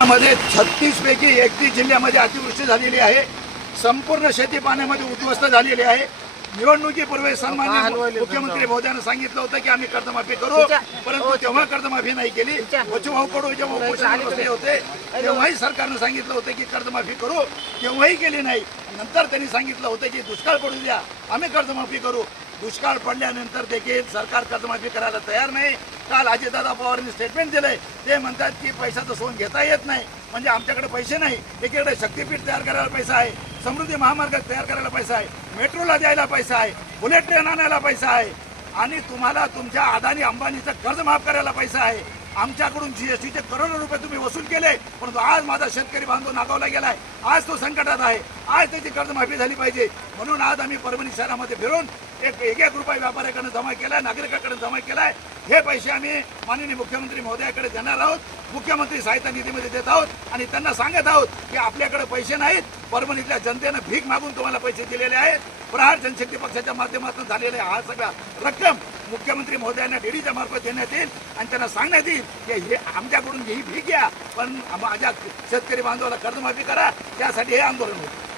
मध्ये 36 पैकी 31 जिल्ह्यामध्ये अतिवृष्टी झालेली आहे। संपूर्ण शेती पाण्यामध्ये उद्ध्वस्त झालेली आहे। निवडणुकीपूर्वी सन्माननीय मुख्यमंत्री महोदयांनी सांगितलं होतं की आम्ही कर्जमाफी करू, परंतु तेव्हा कर्जमाफी नाही केली। बच्चूभाऊ कडू जेव्हा उपोषणाला बसले होते तेव्हाही सरकारनं सांगितलं होतं की कर्जमाफी करू, तेव्हाही केली नाही। नंतर त्यांनी सांगितलं होतं की दुष्काळ पडू द्या, आम्ही कर्जमाफी करू। दुष्काळ पडल्यानंतर देखील सरकार कर्जमाफी करायला तयार नाही। काल अजितदादा पवारांनी स्टेटमेंट दिलंय, ते म्हणतात की पैशाचं सोन घेता येत नाही, म्हणजे आमच्याकडे पैसे नाही। एकीकडे शक्तीपीठ तयार करायला पैसा आहे, समृद्धी महामार्ग तयार करायला पैसा आहे, मेट्रोला द्यायला पैसा आहे, बुलेट ट्रेन आणायला पैसा आहे, आणि तुम्हाला तुमच्या अदानी अंबानीचं कर्ज माफ करायला पैसा आहे। आमच्याकडून जीएसटीचे करोडो रुपये तुम्ही वसूल केले, परंतु आज माझा शेतकरी बांधव नागावला गेलाय, आज तो संकटात आहे, आज त्याची कर्जमाफी झाली पाहिजे। म्हणून आज आम्ही परभणी शहरामध्ये फिरून एक रुपया व्यापाऱ्याकडे जमा केलाय, नागरिकांकडे जमा केलाय। हे पैसे आम्ही माननीय मुख्यमंत्री महोदयाकडे देणार आहोत, मुख्यमंत्री सहायता निधीमध्ये देत आहोत, आणि त्यांना सांगत आहोत की आपल्याकडे पैसे नाहीत, परभणीतल्या जनतेनं भीक मागून तुम्हाला पैसे दिलेले आहेत। प्रहार जनशक्ती पक्षाच्या माध्यमातून झालेले हा सगळा रक्कम मुख्यमंत्री महोदयांना डीडीच्या मार्फत देण्यात येईल, आणि त्यांना सांगण्यात येईल की हे आमच्याकडून ही भीक घ्या, पण माझ्या शेतकरी बांधवाला कर्जमाफी करा, त्यासाठी हे आंदोलन होतं।